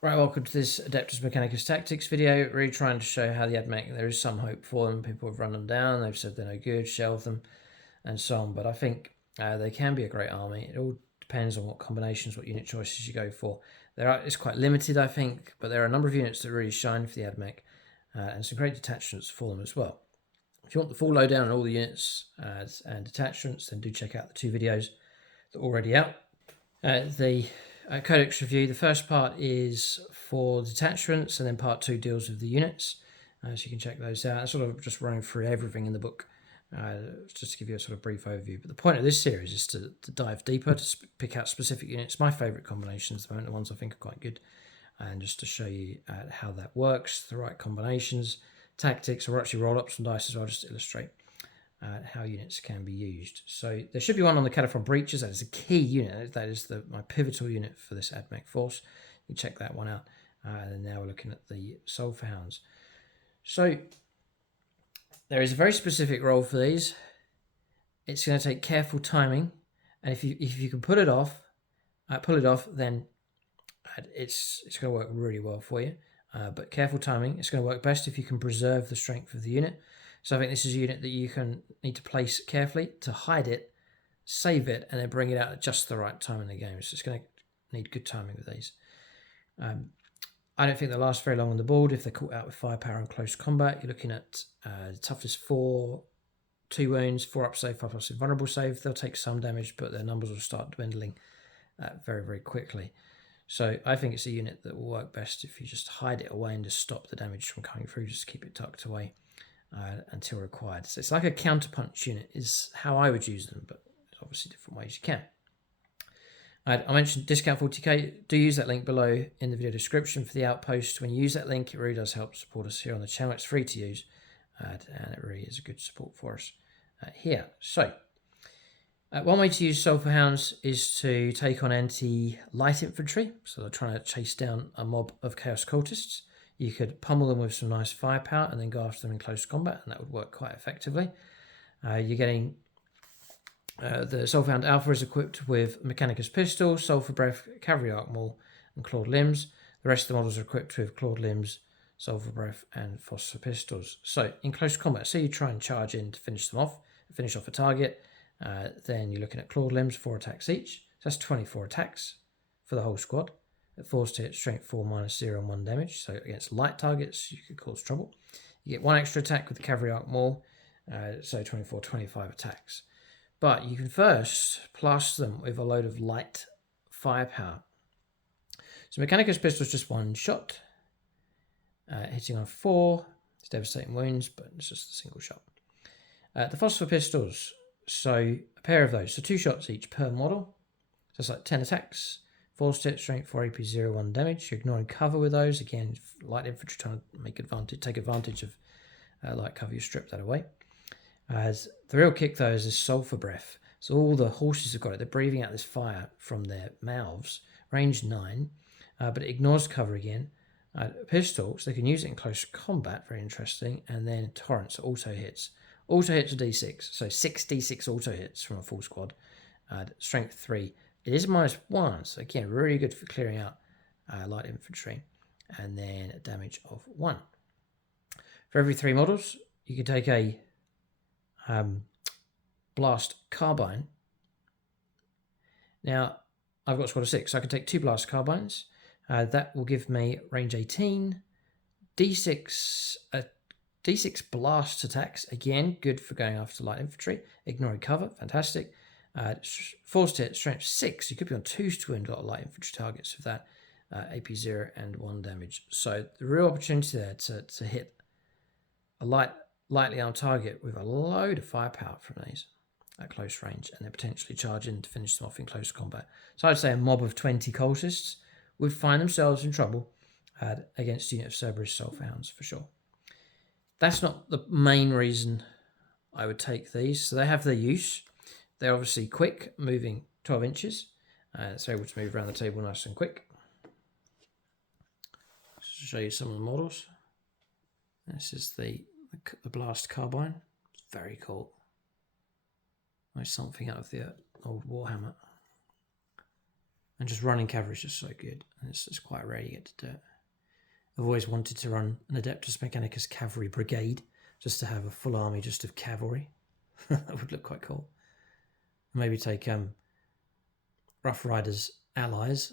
Right, welcome to this Adeptus Mechanicus Tactics video. Really trying to show how the AdMech, there is some hope for them. People have run them down, they've said they're no good, shelved them, and so on. But I think they can be a great army. It all depends on what combinations, what unit choices you go for. It's quite limited, I think, but there are a number of units that really shine for the AdMech, and some great detachments for them as well. If you want the full lowdown on all the units and detachments, then do check out the two videos that are already out. The Codex review, the first part is for detachments, and then part 2 deals with the units. So you can check those out. I'm sort of just running through everything in the book, just to give you a sort of brief overview. But the point of this series is to dive deeper, to pick out specific units, my favourite combinations at the moment, the ones I think are quite good, and just to show you how that works, the right combinations, tactics, or actually roll up some dice as well, just to illustrate how units can be used. So there should be one on the Cadian breaches. That is a key unit. That is my pivotal unit for this AdMech force. You check that one out. And now we're looking at the Sulphurhounds. So there is a very specific role for these. It's going to take careful timing, and if you can pull it off, then it's going to work really well for you. But careful timing. It's going to work best if you can preserve the strength of the unit. So I think this is a unit that you need to place carefully to hide it, save it, and then bring it out at just the right time in the game. So it's going to need good timing with these. I don't think they'll last very long on the board if they're caught out with firepower in close combat. You're looking at toughness 4, 2 wounds, 4 up save, 5 plus invulnerable save. They'll take some damage, but their numbers will start dwindling very, very quickly. So I think it's a unit that will work best if you just hide it away and just stop the damage from coming through, just keep it tucked away until required. So it's like a counterpunch unit is how I would use them, but there's obviously different ways you can. I mentioned discount 40k. Do use that link below in the video description for the outpost. When you use that link, it really does help support us here on the channel. It's free to use, and it really is a good support for us here. So one way to use Sulphurhounds is to take on anti-light infantry. So they're trying to chase down a mob of Chaos Cultists. You could pummel them with some nice firepower and then go after them in close combat, and that would work quite effectively. You're getting the Sulphurhound Alpha is equipped with Mechanicus Pistol, Sulphur Breath, Cavalry Arc Maul, and Clawed Limbs. The rest of the models are equipped with Clawed Limbs, Sulphur Breath, and Phosphor Pistols. So in close combat, say you try and charge in to finish them off, finish off a target, then you're looking at Clawed Limbs, 4 attacks each. So that's 24 attacks for the whole squad. At 4 to hit, strength 4, -0 and 1 damage. So against light targets, you could cause trouble. You get 1 extra attack with the Cavalry Arc Maul, so 24, 25 attacks. But you can first plaster them with a load of light firepower. So Mechanicus Pistol is just 1 shot, hitting on 4. It's devastating wounds, but it's just a single shot. The Phosphor Pistols, so a pair of those, so 2 shots each per model. So it's like 10 attacks. 4 hit, strength 4 AP, 0, 1 damage. You're ignoring cover with those. Again, light infantry trying to take advantage of light cover, you strip that away. As the real kick though is this Sulphur Breath. So all the horses have got it. They're breathing out this fire from their mouths. Range 9, but it ignores cover again. Pistols, they can use it in close combat, very interesting. And then torrents, auto hits. Auto hits are D6, so 6 D6 auto hits from a full squad. Strength 3. It is -1, so again, really good for clearing out light infantry. And then a damage of 1. For every 3 models, you can take a blast carbine. Now, I've got a squad of 6, so I can take 2 blast carbines. That will give me range 18, D6 blast attacks. Again, good for going after light infantry. Ignoring cover, fantastic. Forced hit, strength 6. You could be on 2 to win a lot of light infantry targets with that. AP 0 and 1 damage. So the real opportunity there to hit a lightly armed target with a load of firepower from these at close range, and then potentially charge in to finish them off in close combat. So I'd say a mob of 20 cultists would find themselves in trouble against a unit of SERBERYS Sulphurhounds for sure. That's not the main reason I would take these. So they have their use. They're obviously quick, moving 12 inches. So able to move around the table nice and quick. Just to show you some of the models. This is the blast carbine. It's very cool. Like something out of the old Warhammer. And just running cavalry is just so good. And it's quite rare you get to do it. I've always wanted to run an Adeptus Mechanicus cavalry brigade, just to have a full army just of cavalry. That would look quite cool. Maybe take Rough Riders allies,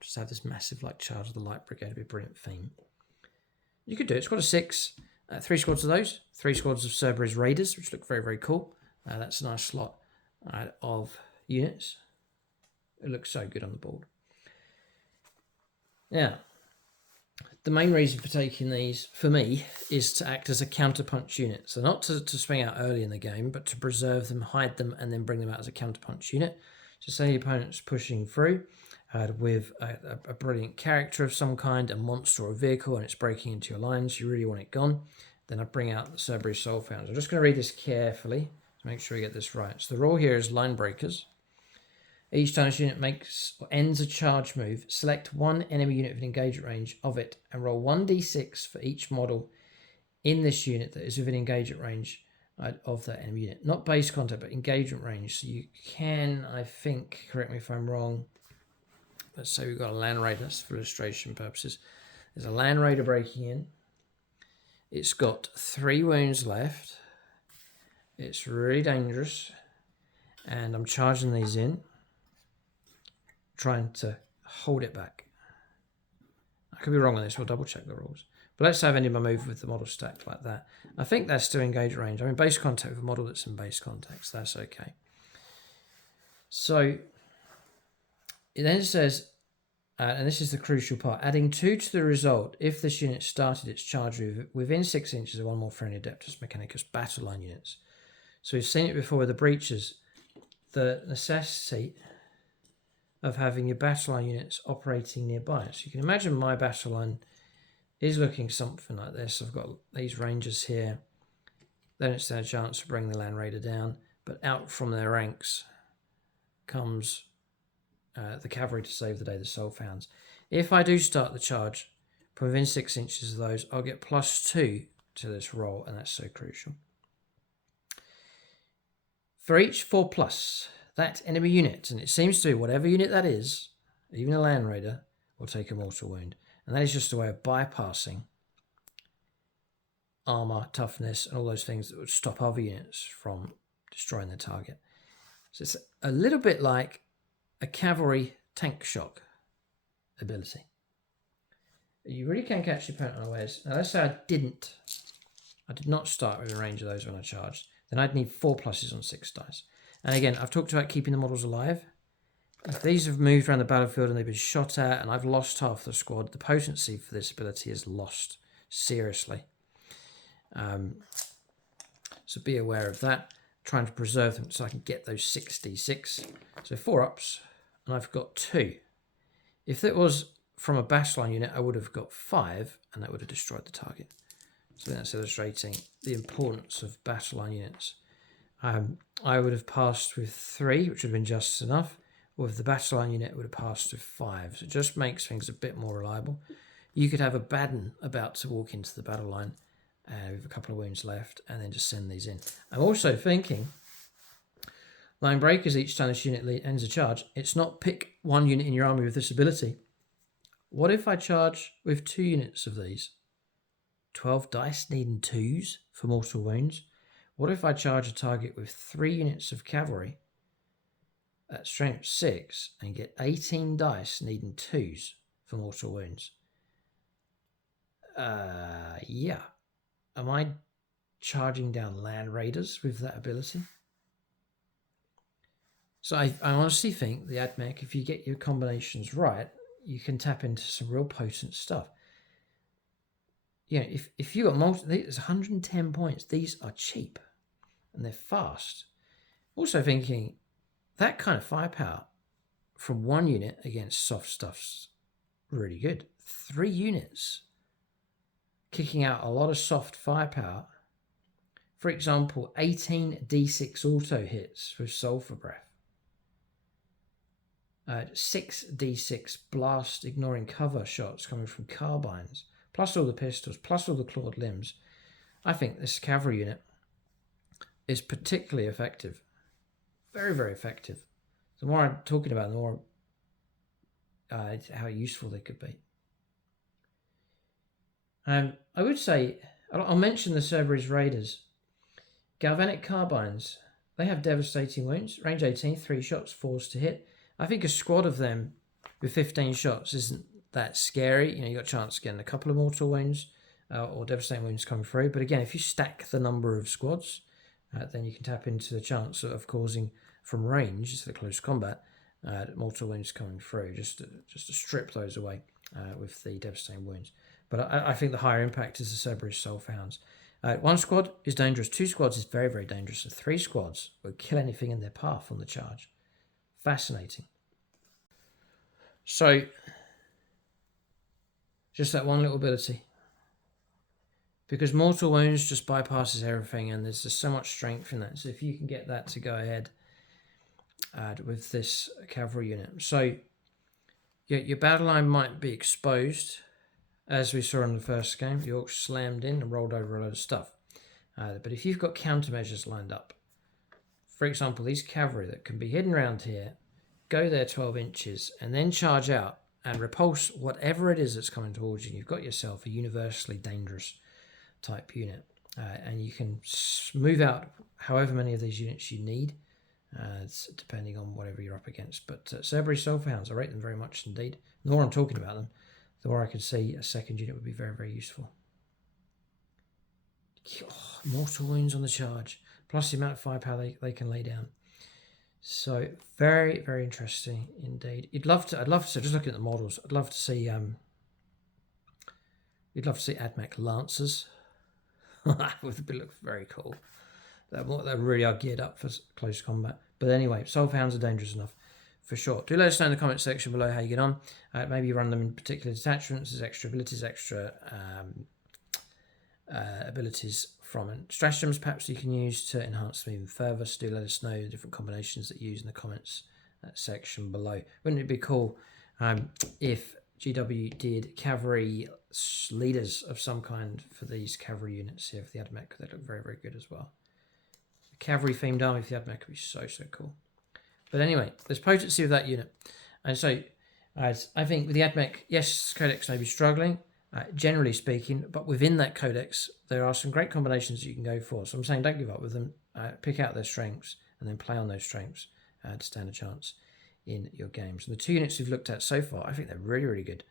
just have this massive like charge of the light brigade. Would be a brilliant theme. You could do it. Squad of 6, 3 squads of those, 3 squads of SERBERYS Raiders, which look very, very cool. That's a nice slot of units. It looks so good on the board. Now, the main reason for taking these, for me, is to act as a counterpunch unit. So not to swing out early in the game, but to preserve them, hide them, and then bring them out as a counterpunch unit. So say the opponent's pushing through with a brilliant character of some kind, a monster or a vehicle, and it's breaking into your lines, you really want it gone, then I bring out the SERBERYS Sulphurhounds. I'm just going to read this carefully to make sure we get this right. So the rule here is line breakers. Each time this unit makes or ends a charge move, select one enemy unit within engagement range of it and roll 1d6 for each model in this unit that is within engagement range of that enemy unit. Not base contact, but engagement range. So you can, I think, correct me if I'm wrong, let's say we've got a Land Raider, that's for illustration purposes. There's a Land Raider breaking in. It's got 3 wounds left. It's really dangerous. And I'm charging these in, trying to hold it back. I could be wrong on this, we'll double check the rules. But let's say I've ended my move with the model stacked like that. I think that's still engage range. I'm in base contact with a model that's in base contact, so that's okay. So it then says, and this is the crucial part, adding 2 to the result if this unit started its charge move within 6 inches of one more friendly Adeptus Mechanicus battle line units. So we've seen it before with the breaches, the necessity of having your battle line units operating nearby. So you can imagine my battle line is looking something like this. I've got these rangers here. They don't stand a chance to bring the Land Raider down, but out from their ranks comes the cavalry to save the day, the Sulphurhounds. If I do start the charge from within 6 inches of those, I'll get +2 to this roll, and that's so crucial. For each 4+, that enemy unit, and it seems to be whatever unit that is, even a Land Raider, will take a mortal wound. And that is just a way of bypassing armor, toughness, and all those things that would stop other units from destroying their target. So it's a little bit like a cavalry tank shock ability. You really can catch your opponent unawares. Now let's say I did not start with a range of those when I charged. Then I'd need 4+ on 6 dice. And again, I've talked about keeping the models alive. If these have moved around the battlefield and they've been shot at and I've lost half the squad, the potency for this ability is lost seriously. So be aware of that. Trying to preserve them so I can get those 6d6. So 4 ups, and I've got 2. If it was from a battle line unit, I would have got 5, and that would have destroyed the target. So that's illustrating the importance of battle line units. I would have passed with 3, which would have been just enough. With the battle line unit, it would have passed with 5. So it just makes things a bit more reliable. You could have a Baden about to walk into the battle line with a couple of wounds left, and then just send these in. I'm also thinking, line breakers, each time this unit ends a charge, it's not pick one unit in your army with this ability. What if I charge with 2 units of these? 12 dice needing 2s for mortal wounds. What if I charge a target with 3 units of cavalry at strength 6 and get 18 dice needing 2s for mortal wounds? Yeah. Am I charging down Land Raiders with that ability? So I honestly think the AdMech, if you get your combinations right, you can tap into some real potent stuff. You know, if you got there's 110 points, these are cheap and they're fast. Also thinking that kind of firepower from 1 unit against soft stuff's really good. 3 units kicking out a lot of soft firepower. For example, 18 D6 auto hits with Sulphur Breath. 6 D6 blast ignoring cover shots coming from carbines, plus all the pistols, plus all the clawed limbs. I think this cavalry unit is particularly effective. Very, very effective. The more I'm talking about it, the more how useful they could be. I would say, I'll mention the SERBERYS Raiders. Galvanic carbines, they have devastating wounds. Range 18, 3 shots, 4s to hit. I think a squad of them with 15 shots isn't that scary. You know, you got a chance of getting a couple of mortal wounds or devastating wounds coming through. But again, if you stack the number of squads, then you can tap into the chance of causing from range, instead of close combat, mortal wounds coming through, just to strip those away with the devastating wounds. But I think the higher impact is the SERBERYS Sulphurhounds. 1 squad is dangerous. 2 squads is very, very dangerous. So 3 squads will kill anything in their path on the charge. Fascinating. So, just that one little ability. Because mortal wounds just bypasses everything, and there's just so much strength in that. So if you can get that to go ahead with this cavalry unit. So your battle line might be exposed, as we saw in the first game. The orcs slammed in and rolled over a load of stuff. But if you've got countermeasures lined up, for example, these cavalry that can be hidden around here, go there 12 inches, and then charge out and repulse whatever it is that's coming towards you. You've got yourself a universally dangerous type unit. And you can move out however many of these units you need, depending on whatever you're up against. But SERBERYS Sulphurhounds, I rate them very much indeed. The more I'm talking about them, the more I could see a second unit would be very, very useful. Oh, mortal wounds on the charge, plus the amount of firepower they can lay down. So very, very interesting indeed. I'd love to just looking at the models. I'd love to see you'd love to see AdMech Lancers. That would look very cool. They really are geared up for close combat. But anyway, Sulphurhounds are dangerous enough for sure. Do let us know in the comment section below how you get on. Maybe you run them in particular detachments. There's extra abilities, extra abilities from stratagems perhaps you can use to enhance them even further. So do let us know the different combinations that you use in the comments section below. Wouldn't it be cool if GW did cavalry leaders of some kind for these cavalry units here for the AdMech? They look very, very good as well. A cavalry themed army for the AdMech would be so, so cool. But anyway, there's potency with that unit. And so I think with the AdMech, yes, Codex may be struggling, generally speaking, but within that Codex, there are some great combinations that you can go for. So I'm saying don't give up with them. Pick out their strengths and then play on those strengths to stand a chance in your games. And the 2 units we've looked at so far, I think they're really, really good.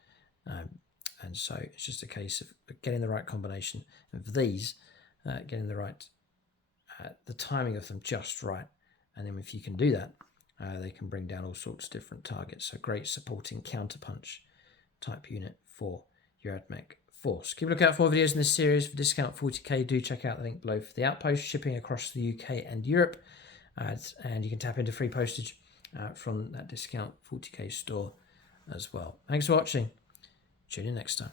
And so it's just a case of getting the right combination of these, getting the right, the timing of them just right. And then if you can do that, they can bring down all sorts of different targets. So great supporting counterpunch type unit for your AdMech force. Keep a lookout for more videos in this series. For discount 40k, do check out the link below for the Outpost, shipping across the UK and Europe. And you can tap into free postage from that discount 40k store as well. Thanks for watching. Tune in next time.